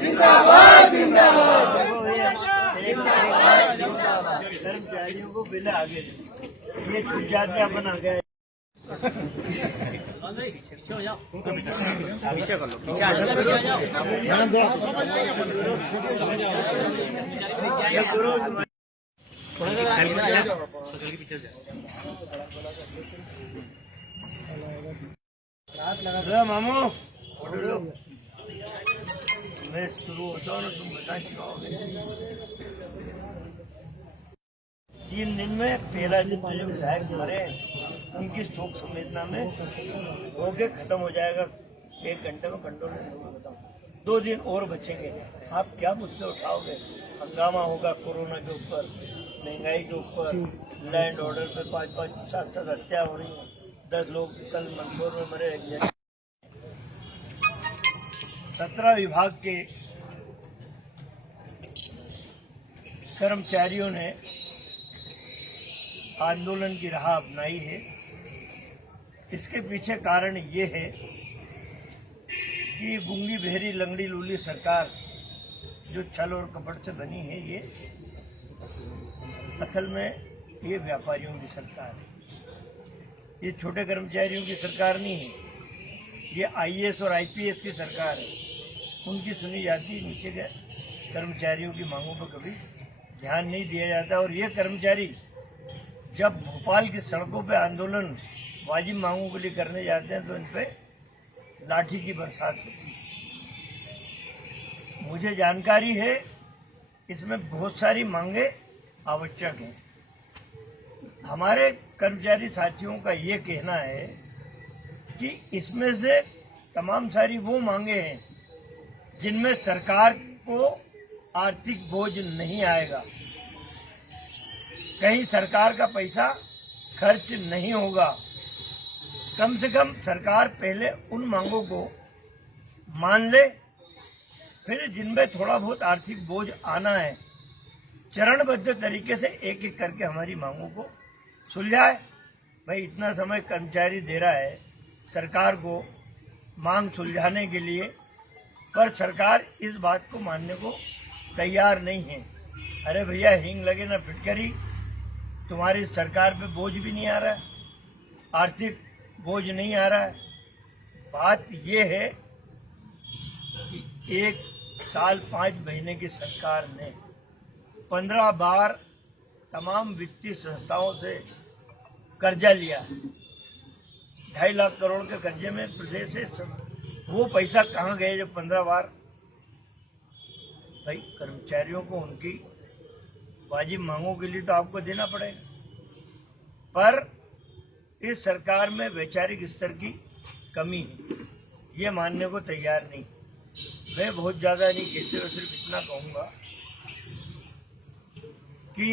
जिंदाबाद जिंदाबाद। कर्मचारियों को बिल आगे ये छूट जाते अपन आ गए। पीछे कर लो, पीछे आ जाओ, मामू मैं शुरू होता हूँ, तुम बता पाओगे। 3 दिन में पहला दिन जो विधायक मरे उनकी शोक संवेदना में होके खत्म हो जाएगा। 1 घंटे में कंट्रोल खत्म। 2 दिन और बचेंगे। आप क्या मुद्दे उठाओगे? हंगामा होगा कोरोना के ऊपर, महंगाई के ऊपर, लैंड ऑर्डर पे 5-5, 7-7 हत्या हो रही है। 10 लोग कल मंदसौर में मरे। 17 विभाग के कर्मचारियों ने आंदोलन की राह अपनाई है। इसके पीछे कारण ये है कि गूंगी बहरी लंगड़ी लूली सरकार जो छल और कपट से बनी है, ये असल में ये व्यापारियों की सरकार है। ये छोटे कर्मचारियों की सरकार नहीं है। ये आईएएस और आईपीएस की सरकार है। उनकी सुनी जाती, नीचे के कर्मचारियों की मांगों पर कभी ध्यान नहीं दिया जाता। और ये कर्मचारी जब भोपाल की सड़कों पे आंदोलन वाजिब मांगों के लिए करने जाते हैं तो इन पे लाठी की बरसात होती है। मुझे जानकारी है इसमें बहुत सारी मांगे आवश्यक हैं। हमारे कर्मचारी साथियों का ये कहना है कि इसमें से तमाम सारी वो मांगे हैं जिनमें सरकार को आर्थिक बोझ नहीं आएगा, कहीं सरकार का पैसा खर्च नहीं होगा। कम से कम सरकार पहले उन मांगों को मान ले, फिर जिनमें थोड़ा बहुत आर्थिक बोझ आना है चरणबद्ध तरीके से एक एक करके हमारी मांगों को सुलझाए। भाई इतना समय कर्मचारी दे रहा है सरकार को मांग सुलझाने के लिए, पर सरकार इस बात को मानने को तैयार नहीं है। अरे भैया हींग लगे ना फिटकरी, तुम्हारी सरकार पे बोझ भी नहीं आ रहा है, आर्थिक बोझ नहीं आ रहा है। बात ये है कि 1 साल 5 महीने की सरकार ने 15 बार तमाम वित्तीय संस्थाओं से कर्जा लिया। 2.5 लाख करोड़ के कर्जे में प्रदेश से वो पैसा कहाँ गए जब 15 बार? भाई कर्मचारियों को उनकी वाजिब मांगों के लिए तो आपको देना पड़ेगा, पर इस सरकार में वैचारिक स्तर की कमी है, ये मानने को तैयार नहीं। मैं बहुत ज्यादा नहीं कहते हुए सिर्फ इतना कहूंगा कि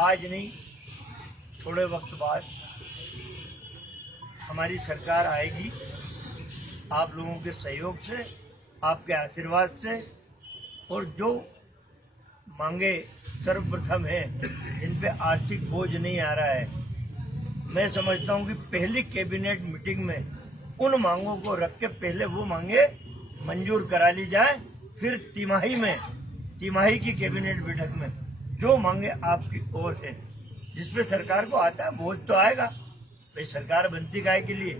आज नहीं, थोड़े वक्त बाद हमारी सरकार आएगी, आप लोगों के सहयोग से, आपके आशीर्वाद से। और जो मांगे सर्वप्रथम है जिन पे आर्थिक बोझ नहीं आ रहा है, मैं समझता हूं कि पहली कैबिनेट मीटिंग में उन मांगों को रख के पहले वो मांगे मंजूर करा ली जाए, फिर तिमाही की कैबिनेट बैठक में जो मांगे आपकी ओर है, जिसपे सरकार को आता है बोझ तो आएगा। भाई सरकार बनती काहे के लिए?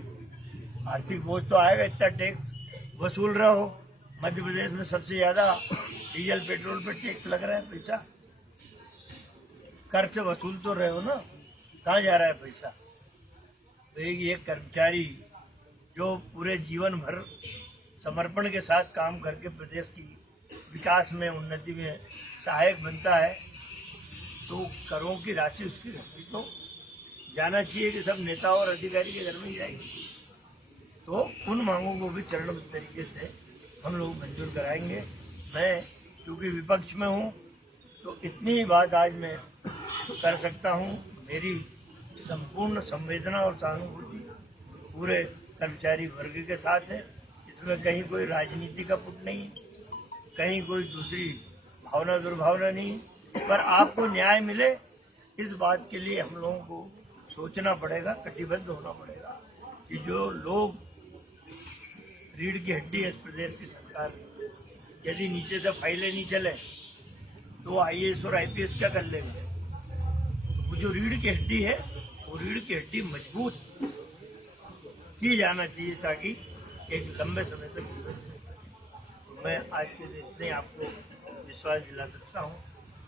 आर्थिक बोझ तो आएगा। इतना टैक्स वसूल रहे हो, मध्य प्रदेश में सबसे ज्यादा डीजल पेट्रोल पे टैक्स लग रहा है, पैसा कर से वसूल तो रहे हो ना, कहाँ जा रहा है पैसा? एक कर्मचारी जो पूरे जीवन भर समर्पण के साथ काम करके प्रदेश की विकास में, उन्नति में सहायक बनता है, तो करों की राशि उसकी राशि तो जाना चाहिए कि सब नेता और अधिकारी के घर में ही जाएगी। तो उन मांगों को भी चरणबद्ध तरीके से हम लोग मंजूर कराएंगे। मैं क्योंकि विपक्ष में हूँ तो इतनी ही बात आज मैं कर सकता हूँ। मेरी संपूर्ण संवेदना और सहानुभूति पूरे कर्मचारी वर्ग के साथ है। इसमें कहीं कोई राजनीति का पुट नहीं, कहीं कोई दूसरी भावना दुर्भावना नहीं, पर आपको न्याय मिले इस बात के लिए हम लोगों को सोचना पड़ेगा, कटिबद्ध होना पड़ेगा कि जो लोग रीढ़ की हड्डी है इस प्रदेश की सरकार, यदि नीचे से फाइलें नहीं चले तो IAS और IPS क्या कर लेगा। वो जो रीढ़ की हड्डी है, वो रीढ़ की हड्डी मजबूत की जाना चाहिए ताकि एक लंबे समय तक जीवन जिए। तो मैं आज के दिन इतने आपको विश्वास दिला सकता हूँ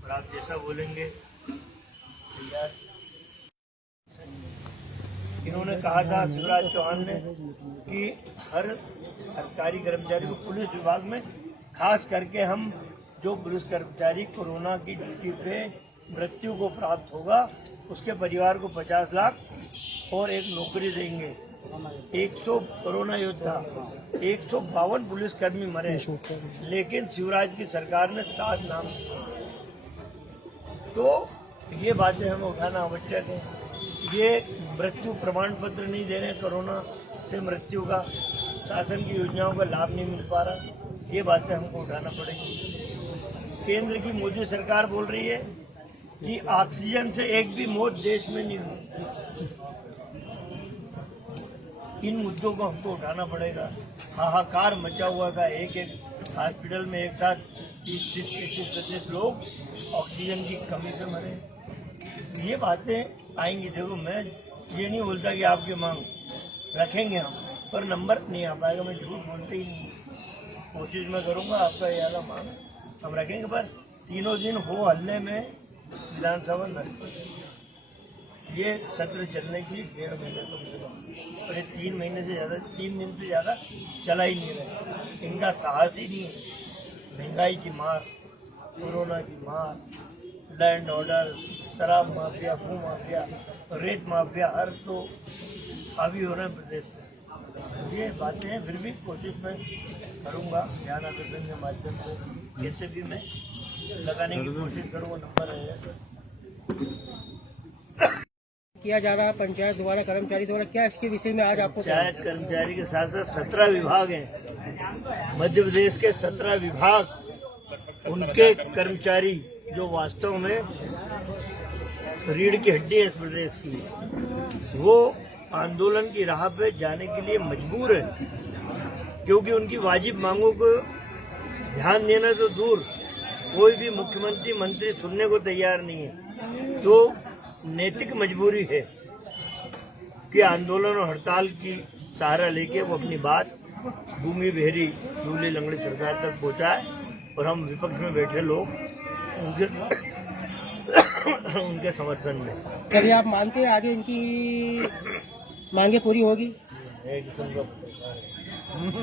और आप जैसा बोलेंगे तैयार। इन्होंने कहा था शिवराज चौहान ने कि हर सरकारी कर्मचारी को, पुलिस विभाग में खास करके हम जो पुलिस कर्मचारी कोरोना की ड्यूटी पे मृत्यु को प्राप्त होगा उसके परिवार को 50 लाख और एक नौकरी देंगे। 100 कोरोना योद्धा, 152 पुलिसकर्मी मरे, लेकिन शिवराज की सरकार ने 7 नाम। तो ये बातें हमें उठाना आवश्यक है। ये मृत्यु प्रमाण पत्र नहीं दे रहे, कोरोना से मृत्यु का शासन की योजनाओं का लाभ नहीं मिल पा रहा, ये बातें हमको उठाना पड़ेगी। केंद्र की मोदी सरकार बोल रही है कि ऑक्सीजन से एक भी मौत देश में नहीं हुई। इन मुद्दों को हमको उठाना पड़ेगा। हाहाकार मचा हुआ था, एक एक हॉस्पिटल में एक साथ 30-35 लोग ऑक्सीजन की कमी से मरे। ये बातें आएंगी। देखो, मैं ये नहीं बोलता कि आपकी मांग रखेंगे हम, पर नंबर नहीं आ पाएगा। मैं झूठ बोलते ही नहीं, कोशिश मैं करूंगा आपका ये वाला मांग हम रखेंगे, पर तीनों दिन हो हल्ले में विधानसभा नष्ट। ये सत्र चलने की 1.5 महीने तो मिलेगा, और ये 3 महीने से ज़्यादा, 3 दिन से ज़्यादा चला ही नहीं रहा। इनका साहस ही नहीं है। महंगाई की मार, कोरोना की मार, लैंड ऑर्डर, शराब माफिया, भू माफिया, रेत माफिया, हर तो हावी हो रहे हैं प्रदेश में। ये बातें हैं, फिर भी कोशिश मैं करूँगा ध्यान आकर्षण के माध्यम से, कैसे भी मैं लगाने की कोशिश करूँगा। नंबर है किया जा रहा है पंचायत द्वारा, कर्मचारी द्वारा, क्या इसके विषय में आज आपको? पंचायत कर्मचारी के साथ साथ 17 विभाग हैं मध्य प्रदेश के। 17 विभाग, उनके कर्मचारी जो वास्तव में रीढ़ की हड्डी है इस प्रदेश की, वो आंदोलन की राह पे जाने के लिए मजबूर है, क्योंकि उनकी वाजिब मांगों को ध्यान देना तो दूर, कोई भी मुख्यमंत्री मंत्री सुनने को तैयार नहीं है। तो नैतिक मजबूरी है कि आंदोलन और हड़ताल की सहारा लेके वो अपनी बात गूंगी बहरी लूली लंगड़ी सरकार तक पहुंचाए, और हम विपक्ष में बैठे लोग उनके समर्थन में। कभी आप मानते हैं आगे इनकी मांगे पूरी होगी?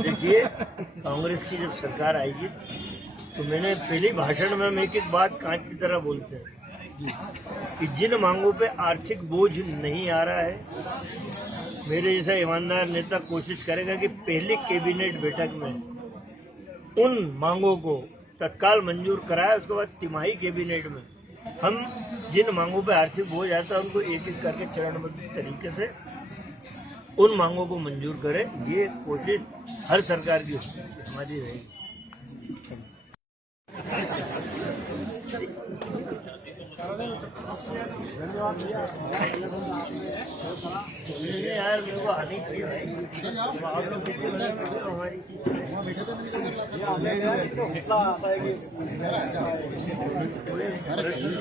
देखिए, कांग्रेस की जब सरकार आएगी तो मैंने पहले भाषण में हम एक बात कांच की तरह बोलते हैं कि जिन मांगों पे आर्थिक बोझ नहीं आ रहा है, मेरे जैसा ईमानदार नेता कोशिश करेगा कि पहली कैबिनेट बैठक में उन मांगों को तत्काल मंजूर कराए, उसके बाद तिमाही कैबिनेट में हम जिन मांगों पे आर्थिक बोझ आता है उनको एक एक करके चरणबद्ध तरीके से उन मांगों को मंजूर करें। ये कोशिश हर सरकार की हमारी रहेगी। यार मेरे को आनी चाहिए भाई, आप लोग हमारी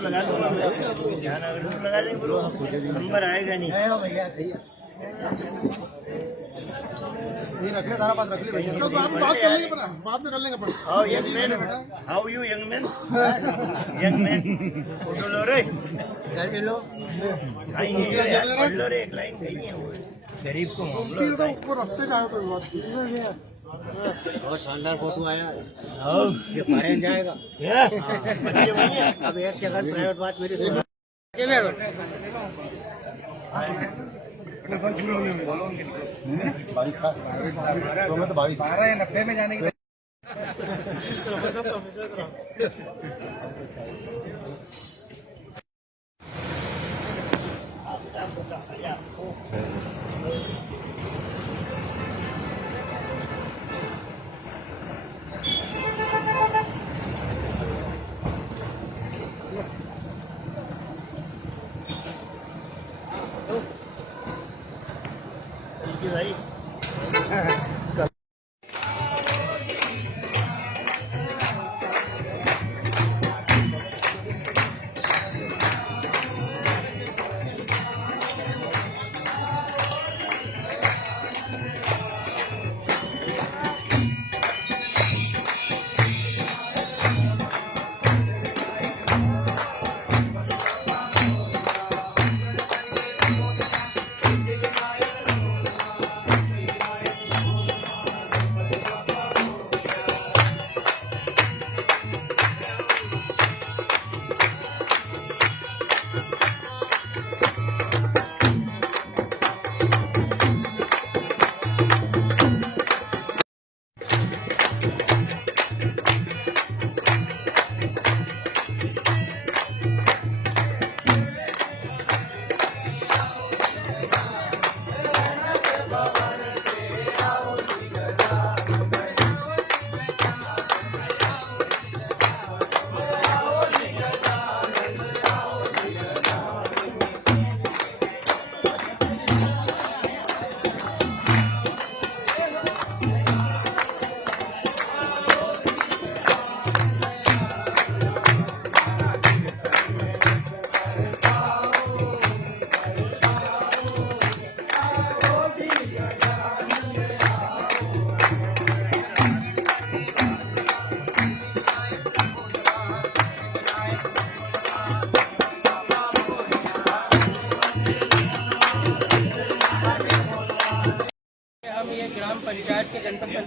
लगा दो, ध्यान लगा देंगे, नंबर आएगा नहीं। रख ले, सारा बात रख ले भैया। चलो बात कर लेंगे, बाद में कर लेंगे। How young man, how you young man, young man, photo लो रे, लो लो रे, एक लाइन कही है। गरीब को मामला रास्ते का तो बहुत शानदार फोटो आया है, ये फॉरेन जाएगा। अब एक जगह प्राइवेट बात मेरी सुन। 22 साल तो मैं तो 12 या 90 में जाने की भाई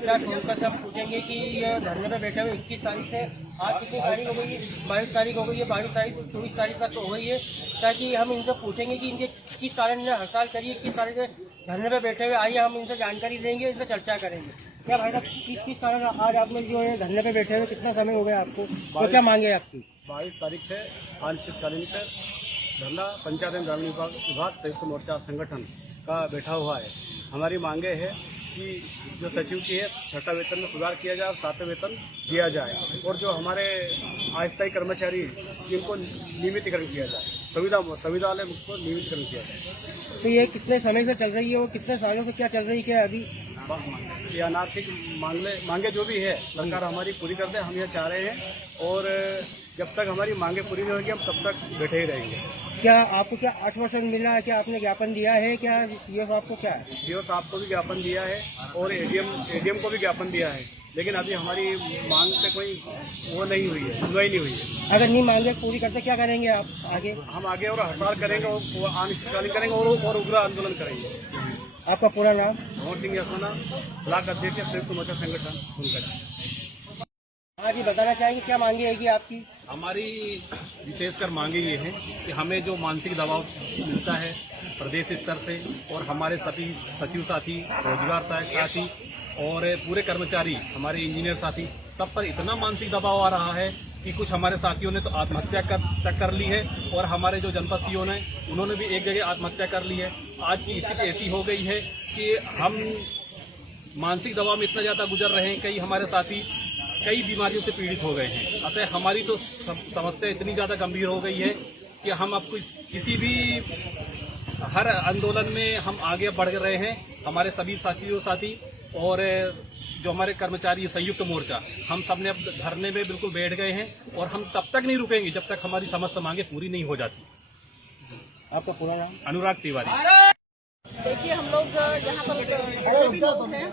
मुद्दा ढूंढकर से हम पूछेंगे कि ये धरने पे बैठे हुए 21 तारीख से आज कितनी तारीख हो गई है, 22 तारीख हो गई है, 22 तारीख 24 तारीख तक तो हो गई है, ताकि हम इनसे पूछेंगे कि इनके किस कारण इन्हें हड़ताल करिए, किस तारीख से धरने पे बैठे हुए। आइए हम इनसे जानकारी देंगे, इनसे चर्चा करेंगे। क्या भाई साहब किस कारण आज आप लोग जो है धरने पे बैठे हुए, कितना समय हो गया आपको, तो क्या मांगे आपकी? 22 तारीख से अनिश्चितकालीन पर धरना पंचायत एवं ग्रामीण विभाग संयुक्त मोर्चा संगठन का बैठा हुआ है। हमारी मांगे है कि जो सचिव की है 6वां वेतन में सुधार किया जाए और 7वां वेतन दिया जाए, और जो हमारे अस्थायी कर्मचारी जिनको नियमितीकरण किया जाए, संविदा वाले मुझको नियमितीकरण किया जाए। तो ये कितने समय से चल रही है और कितने सालों से क्या चल रही है अभी? ये अनार्थिक मांगे जो भी है सरकार हमारी पूरी कर दे, हम यह चाह रहे हैं। और जब तक हमारी मांगे पूरी नहीं होगी हम तब तक बैठे ही रहेंगे। क्या आपको क्या आश्वासन मिला है, क्या आपने ज्ञापन दिया है, क्या ये आपको क्या है? सीओ साहब को भी ज्ञापन दिया है और एडीएम को भी ज्ञापन दिया है, लेकिन अभी हमारी मांग पे कोई वो नहीं हुई है, सुनवाई नहीं हुई है। अगर नहीं मांगे पूरी करते क्या करेंगे आप आगे? हम आगे और हड़ताल करेंगे और अनिश्चितकालीन करेंगे और उग्र आंदोलन करेंगे। आपका पूरा नाम? मोहन सिंह यसोना, ब्लॉक अध्यक्ष संयुक्त मोर्चा संगठन सुनकर। आज ये बताना चाहेंगे क्या मांगे है कि आपकी? हमारी विशेषकर मांगे ये हैं कि हमें जो मानसिक दबाव मिलता है प्रदेश स्तर से और हमारे सभी सचिव साथी, रोजगार सहायक साथी और पूरे कर्मचारी, हमारे इंजीनियर साथी, सब पर इतना मानसिक दबाव आ रहा है कि कुछ हमारे साथियों ने तो आत्महत्या तक कर ली है और हमारे जो जनपद सीओ ने उन्होंने भी एक जगह आत्महत्या कर ली है। आज की स्थिति ऐसी हो गई है कि हम मानसिक दबाव में इतना ज़्यादा गुजर रहे हैं, कई हमारे साथी कई बीमारियों से पीड़ित हो गए हैं। अतः हमारी तो समस्या इतनी ज़्यादा गंभीर हो गई है कि हम अब किसी भी हर आंदोलन में हम आगे बढ़ रहे हैं। हमारे सभी साथी और जो हमारे कर्मचारी संयुक्त मोर्चा, हम सब ने अब धरने में बिल्कुल बैठ गए हैं और हम तब तक नहीं रुकेंगे जब तक हमारी समस्त मांगे पूरी नहीं हो जाती। आपका पूरा नाम? अनुराग तिवारी। देखिए, हम लोग यहाँ पर जो भी लोग हैं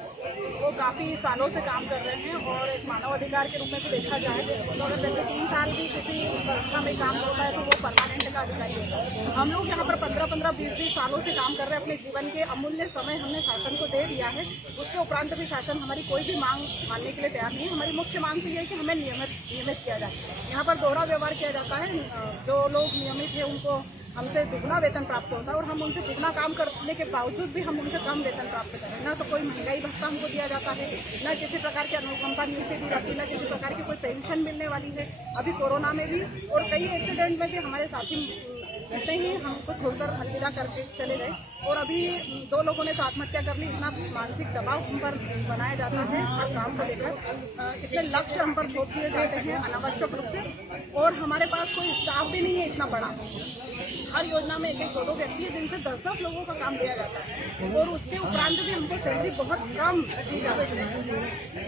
वो काफ़ी सालों से काम कर रहे हैं और एक मानव अधिकार के रूप में भी देखा जाए तो अगर जैसे 3 साल भी किसी संस्था में काम करता है तो वो परमानेंट का अधिकारी होता है। हम लोग यहाँ पर 15-15, 20-20 सालों से काम कर रहे हैं। अपने जीवन के अमूल्य समय हमने शासन को दे दिया है। उसके उपरांत भी शासन हमारी कोई भी मांग मानने के लिए तैयार नहीं है। हमारी मुख्य मांग तो ये है कि हमें नियमित किया जाए। यहाँ पर दोहरा व्यवहार किया जाता है। जो लोग नियमित है उनको हमसे दुगना वेतन प्राप्त होता है और हम उनसे दुगना काम करने के बावजूद भी हम उनसे कम वेतन प्राप्त करें। ना तो कोई महंगाई भत्ता हमको दिया जाता है, ना किसी प्रकार की अनुकंपा नीति दी जाती है, ना किसी प्रकार की कोई पेंशन मिलने वाली है। अभी कोरोना में भी और कई एक्सीडेंट में भी हमारे साथी ऐसे ही हमको छोड़कर अलविदा करके चले गए और अभी 2 लोगों ने तो आत्महत्या कर ली। इतना मानसिक दबाव हम पर बनाया जाता है हर काम को लेकर, इतने लक्ष्य हम पर थोप दिए जाते हैं अनावश्यक रूप से, और हमारे पास कोई स्टाफ भी नहीं है इतना बड़ा। हर योजना में 1-2 व्यक्ति है जिनसे 10-10 लोगों का काम दिया जाता है और उसके उपरांत भी हमको सैलरी बहुत कम दी जाती है।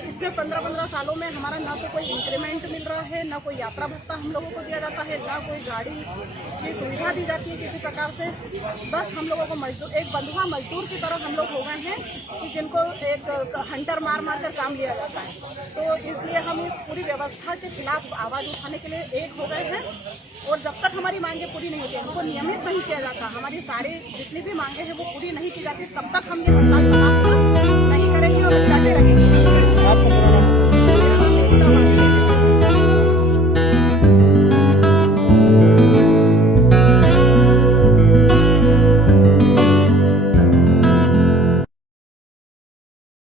इसमें 15-15 सालों में हमारा ना तो कोई इंक्रीमेंट मिल रहा है, ना कोई यात्रा भत्ता हम लोगों को दिया जाता है, ना कोई गाड़ी की सुविधा दी जाती है किसी प्रकार से। बस हम लोगों को मजदूर, एक बंधुआ मजदूर की तरह हम लोग हो गए हैं कि जिनको एक हंटर मार कर काम लिया जाता है। तो इसलिए हम इस पूरी व्यवस्था के खिलाफ आवाज उठाने के लिए एक हो गए हैं और जब तक हमारी मांगे पूरी नहीं होती, हमको नियमित नहीं किया जाता, हमारी सारी जितनी भी मांगे हैं वो पूरी नहीं की जाती, तब तक हम ये हड़ताल समाप्त नहीं करेंगे और जाते रहेंगे।